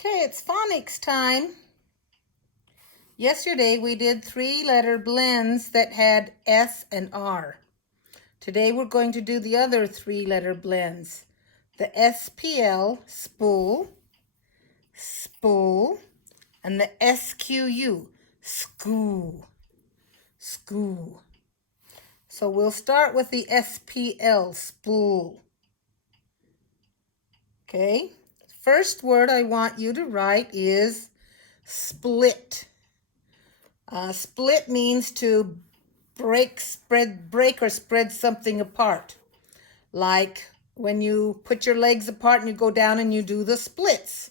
Okay, it's phonics time. Yesterday we did 3-letter blends that had S and R. Today we're going to do the other 3-letter blends. The SPL, spool, spool, and the SQU, skoo, skoo. So we'll start with the SPL, spool. Okay, first word I want you to write is split. Split means to break or spread something apart. Like when you put your legs apart and you go down and you do the splits.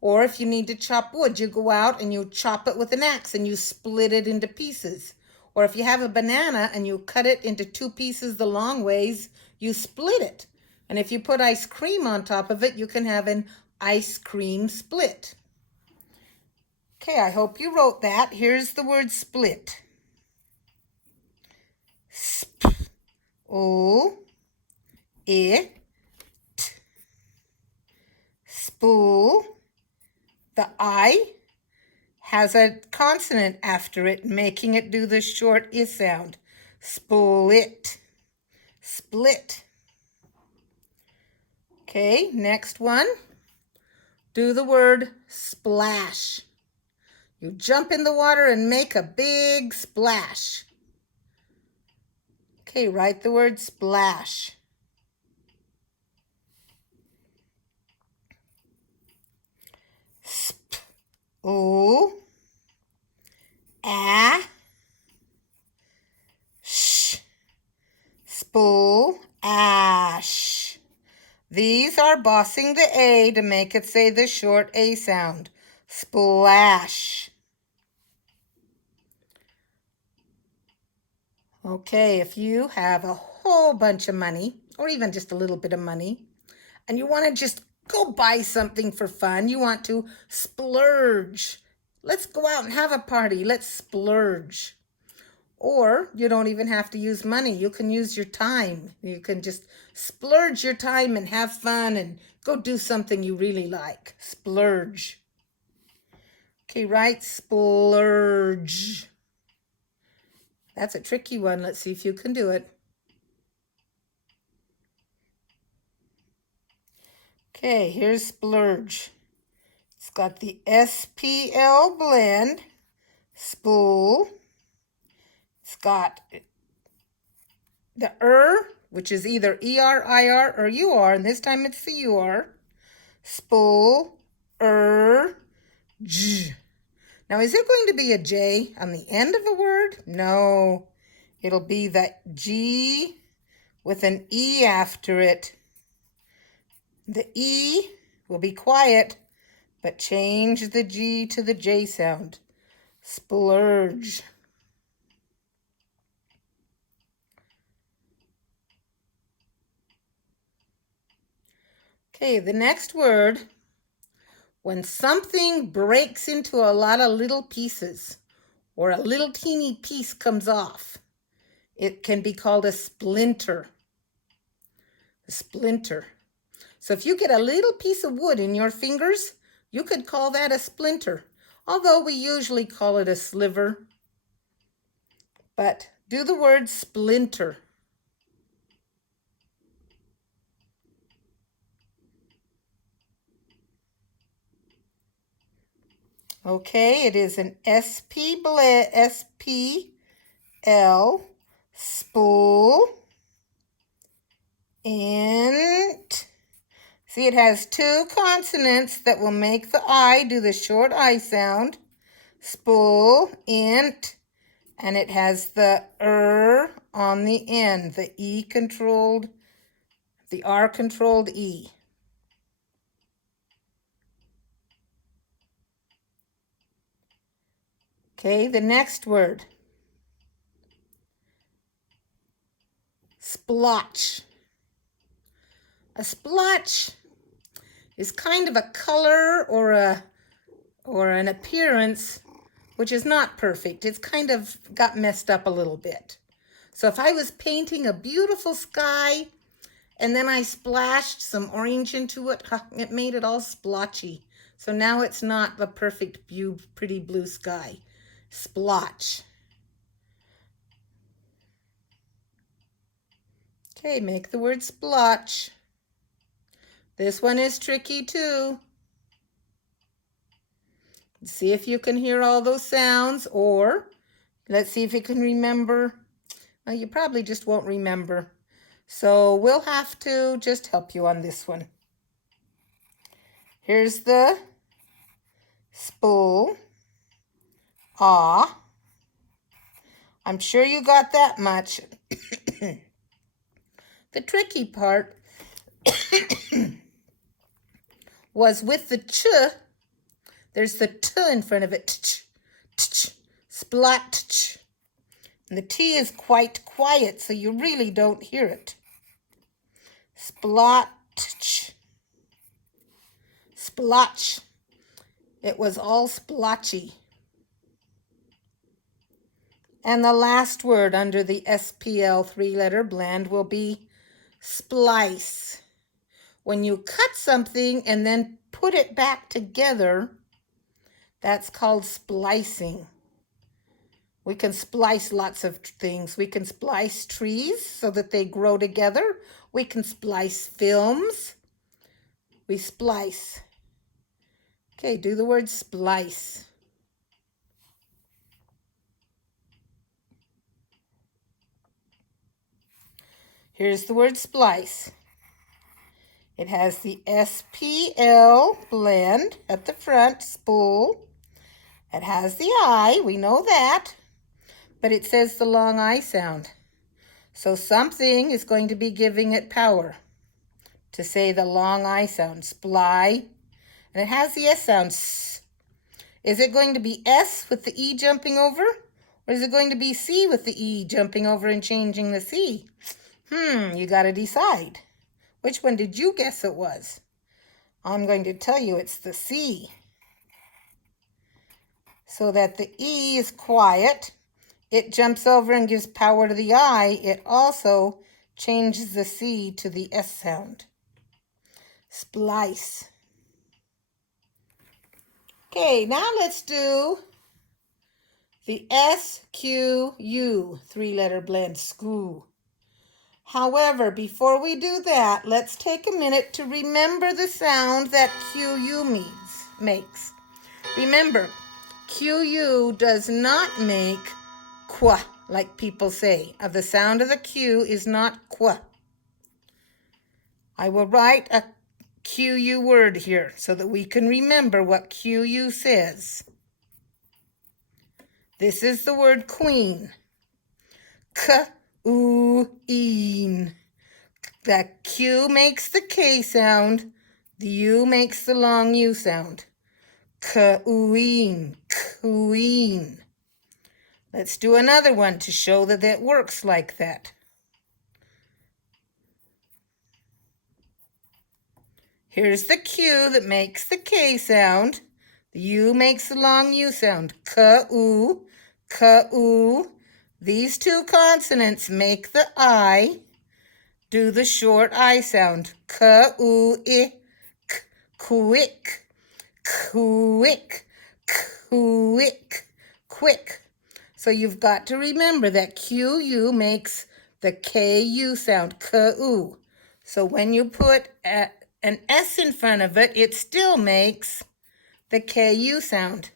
Or if you need to chop wood, you go out and you chop it with an axe and you split it into pieces. Or if you have a banana and you cut it into 2 pieces the long ways, you split it. And if you put ice cream on top of it, you can have an ice cream split. Okay, I hope you wrote that. Here's the word split. S-P-O-L-I-T. Spool. The I has a consonant after it, making it do the short I sound. Split. Split. Okay, next one. Do the word splash. You jump in the water and make a big splash. Okay, write the word splash. S-P-O-A-S-H. Splash. These are bossing the A to make it say the short A sound. Splash. Okay, if you have a whole bunch of money, or even just a little bit of money, and you want to just go buy something for fun, you want to splurge. Let's go out and have a party. Let's splurge. Or you don't even have to use money. You can use your time. You can just splurge your time and have fun and go do something you really like. Splurge. Okay, right? Splurge. That's a tricky one. Let's see if you can do it. Okay, here's splurge. It's got the SPL blend, spool. It's got the which is either ER, IR, or UR, and this time it's the UR. Spool, J. Now, is it going to be a J on the end of a word? No, it'll be the G with an E after it. The E will be quiet, but change the G to the J sound. Splurge. Okay, the next word, when something breaks into a lot of little pieces, or a little teeny piece comes off, it can be called a splinter. A splinter. So if you get a little piece of wood in your fingers, you could call that a splinter, although we usually call it a sliver. But do the word splinter. Okay, it is an SPL, spool, int. See, it has 2 consonants that will make the I do the short I sound. Spool, int, and it has the on the end, the R controlled E. Okay, the next word. Splotch. A splotch is kind of a color or an appearance which is not perfect. It's kind of got messed up a little bit. So if I was painting a beautiful sky and then I splashed some orange into it, it made it all splotchy. So now it's not the perfect, pretty blue sky. Splotch. Okay, make the word splotch. This one is tricky too. See if you can hear all those sounds, or let's see if you can remember. Well, you probably just won't remember. So we'll have to just help you on this one. Here's the spool. Ah. I'm sure you got that much. The tricky part was with the ch, there's the t in front of it. Splotch. And the T is quite quiet, so you really don't hear it. Splotch. Splotch. It was all splotchy. And the last word under the SPL three-letter blend will be splice. When you cut something and then put it back together, that's called splicing. We can splice lots of things. We can splice trees so that they grow together. We can splice films. We splice. Okay, do the word splice. Here's the word splice. It has the SPL blend at the front, spool. It has the I, we know that, but it says the long I sound. So something is going to be giving it power to say the long I sound, sply. And it has the S sound, S. Is it going to be S with the E jumping over? Or is it going to be C with the E jumping over and changing the C? You got to decide. Which one did you guess it was? I'm going to tell you it's the C. So that the E is quiet. It jumps over and gives power to the I. It also changes the C to the S sound. Splice. Okay, now let's do the SQU three-letter blend, SKU. However, before we do that, let's take a minute to remember the sound that QU makes. Remember, QU does not make qua, like people say. The sound of the Q is not qua. I will write a QU word here so that we can remember what QU says. This is the word queen. K-U-een. The Q makes the K sound. The U makes the long U sound. Queen, queen. Let's do another one to show that it works like that. Here's the Q that makes the K sound. The U makes the long U sound. K-U, K-U. These two consonants make the I do the short I sound. K-U-I, quick, quick, quick, quick. So you've got to remember that Q-U makes the K-U sound, K-U. So when you put an S in front of it, it still makes the K-U sound.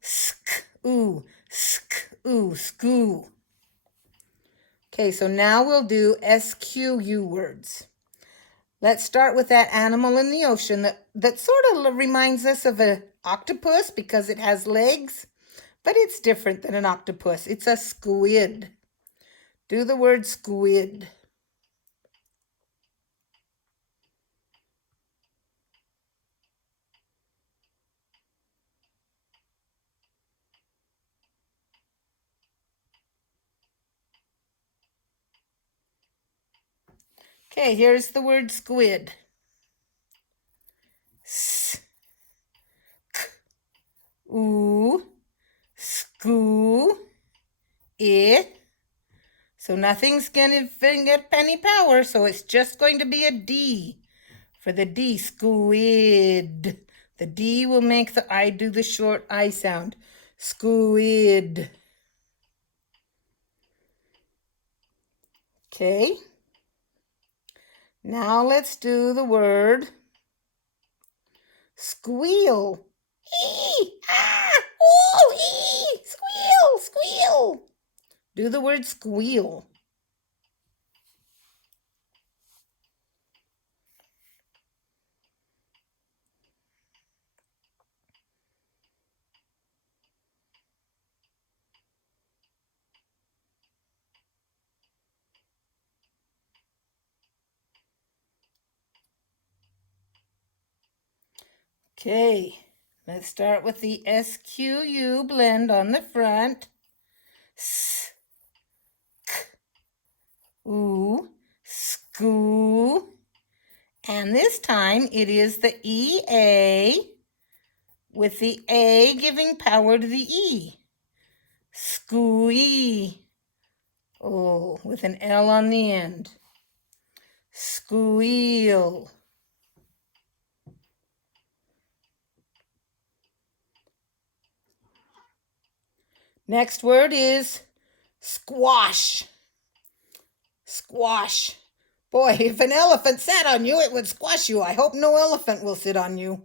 Sk-oo, sk-oo, skoo. Okay, so now we'll do SQU words. Let's start with that animal in the ocean that sort of reminds us of an octopus because it has legs, but it's different than an octopus. It's a squid. Do the word squid. Okay, here's the word squid. S, k, oo, skoo, I. So nothing's going to get any power, so it's just going to be a D for the D, squid, The D will make the I do the short I sound. Squid. Okay. Now let's do the word squeal. Ee, ah, ooh, ee, squeal, squeal. Do the word squeal. Okay, let's start with the SQU blend on the front. S, oo, skoo. And this time it is the EA with the A giving power to the E. Squee. Oh, with an L on the end. Squeal. Next word is squash. Squash. Boy, if an elephant sat on you, it would squash you. I hope no elephant will sit on you.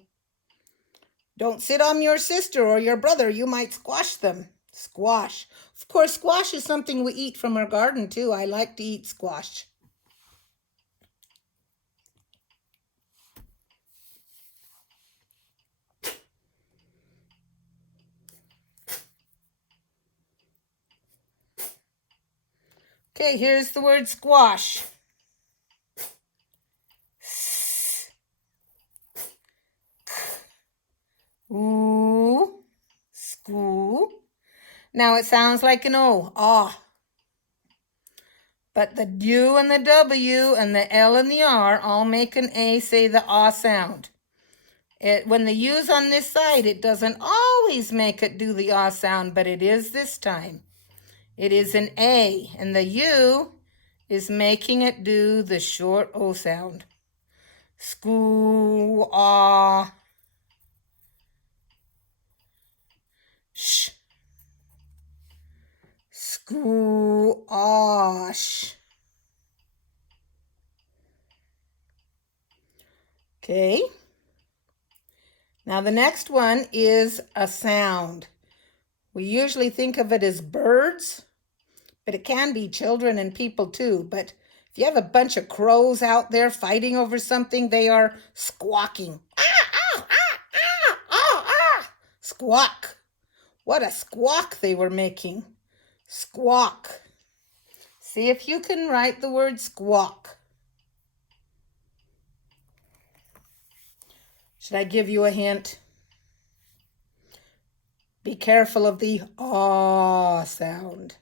Don't sit on your sister or your brother. You might squash them. Squash. Of course, squash is something we eat from our garden too. I like to eat squash. Okay, here's the word squash. Ooh, skoo. Now it sounds like an O, ah. But the U and the W and the L and the R all make an A say the ah sound. When the U's on this side, it doesn't always make it do the ah sound, but it is this time. It is an A, and the U is making it do the short O sound. Skoo, ah, sh. Squash. Okay. Now the next one is a sound. We usually think of it as birds, but it can be children and people too. But if you have a bunch of crows out there fighting over something, they are squawking. Ah, ah, ah, ah, ah, ah. Squawk. What a squawk they were making. Squawk. See if you can write the word squawk. Should I give you a hint? Be careful of the ah sound.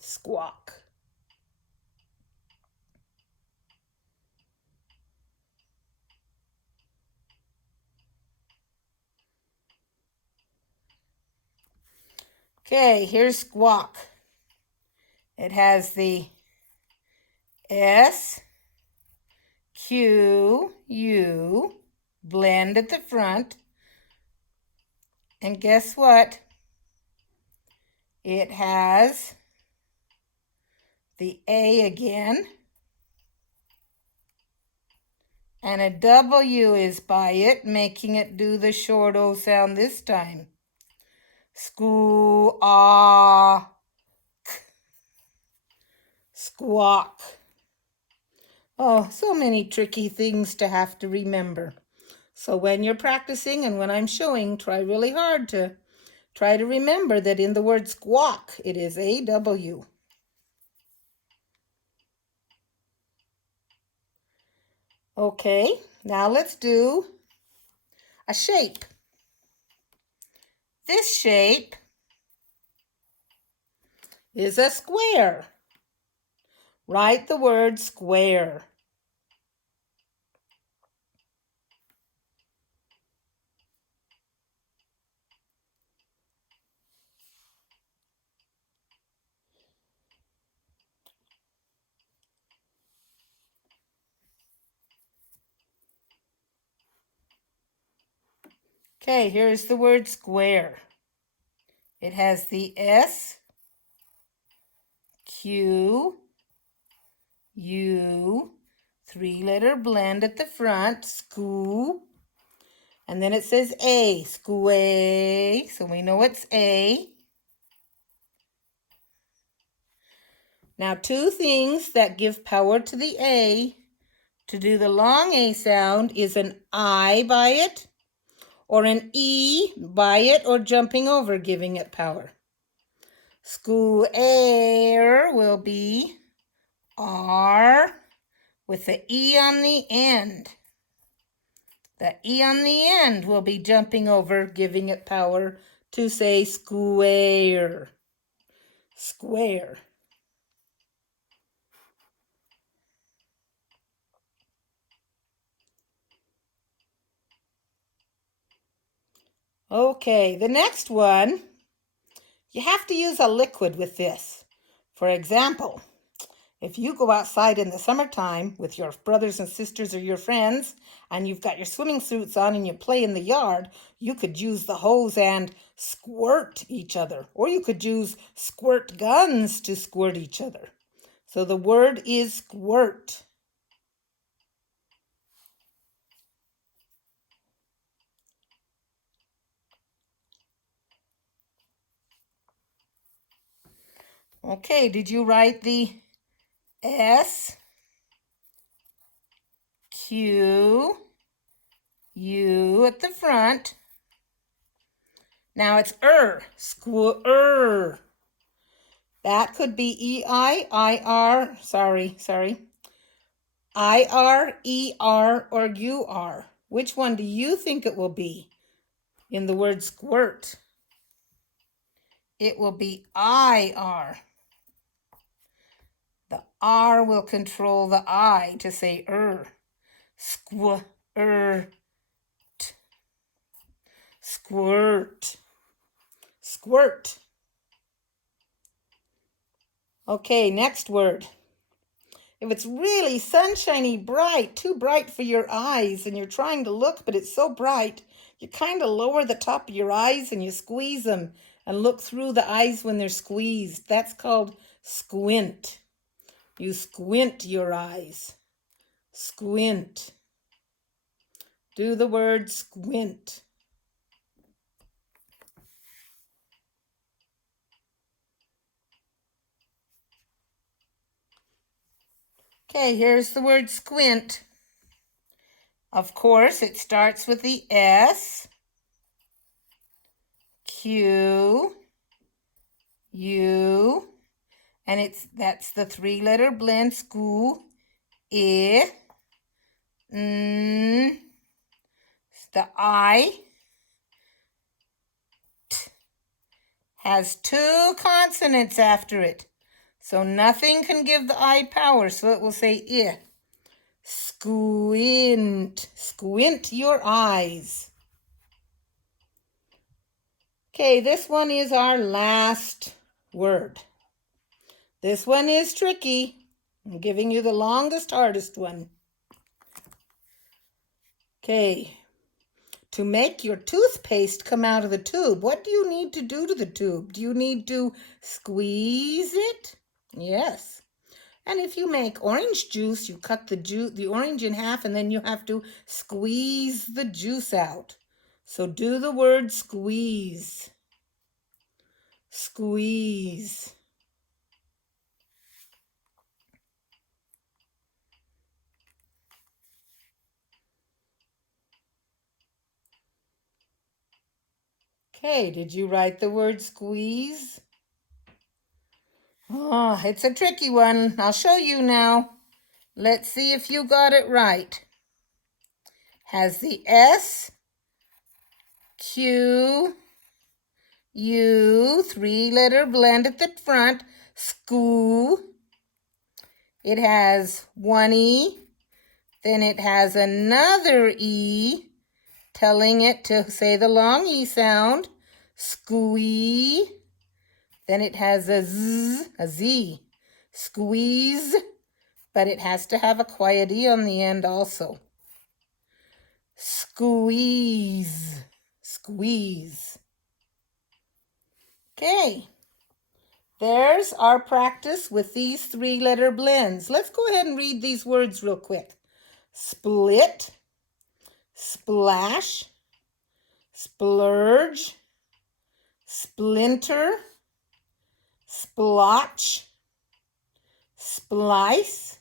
Squawk. Okay, here's squawk. It has the S, Q, U blend at the front. And guess what? It has the A again. And a W is by it, making it do the short O sound this time. Squawk. Squawk. Oh, so many tricky things to have to remember. So when you're practicing and when I'm showing, try really hard to try to remember that in the word squawk, it is A-W. Okay, now let's do a shape. This shape is a square. Write the word square. Okay, here's the word square. It has the S, Q, U, three-letter blend at the front, skoo. And then it says A, squay, so we know it's A. Now, two things that give power to the A to do the long A sound is an I by it, or an E by it, or jumping over, giving it power. Square will be R with the E on the end. The E on the end will be jumping over, giving it power to say square. Square. Okay, the next one, you have to use a liquid with this. For example, if you go outside in the summertime with your brothers and sisters or your friends, and you've got your swimming suits on and you play in the yard, you could use the hose and squirt each other. Or you could use squirt guns to squirt each other. So the word is squirt. Okay, did you write the S, Q, U at the front? Now it's squir. That could be E-I-I-R, sorry, I-R-E-R or U-R. Which one do you think it will be in the word squirt? It will be I-R. The R will control the I to say Squirt. Squirt. Squirt. Okay, next word. If it's really sunshiny bright, too bright for your eyes, and you're trying to look, but it's so bright, you kind of lower the top of your eyes and you squeeze them and look through the eyes when they're squeezed. That's called squint. You squint your eyes. Squint. Do the word squint. Okay, here's the word squint. Of course, it starts with the S, Q, U, and that's the three-letter blend, skoo, I, N, the I, T, has two consonants after it. So nothing can give the I power, so it will say I. Squint. Squint your eyes. Okay, this one is our last word. This one is tricky. I'm giving you the longest, hardest one. Okay, to make your toothpaste come out of the tube, what do you need to do to the tube? Do you need to squeeze it? Yes. And if you make orange juice, you cut the orange in half and then you have to squeeze the juice out. So do the word squeeze. Squeeze. Okay, did you write the word squeeze? Oh, it's a tricky one. I'll show you now. Let's see if you got it right. Has the S, Q, U, three-letter blend at the front, skoo. It has one E, then it has another E, telling it to say the long E sound, squee. Then it has a Z, squeeze, but it has to have a quiet E on the end also. Squeeze. squeeze. Okay, there's our practice with these three-letter blends. Let's go ahead and read these words real quick. Split, splash, splurge, splinter, splotch, splice,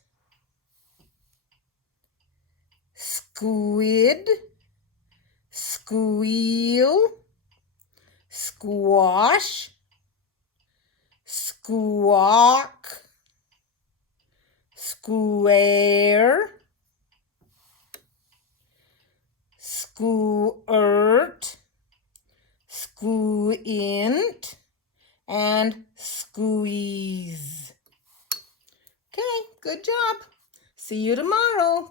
squid, squeal, squash, squawk, square, squirt, squint, and squeeze. Okay, good job. See you tomorrow.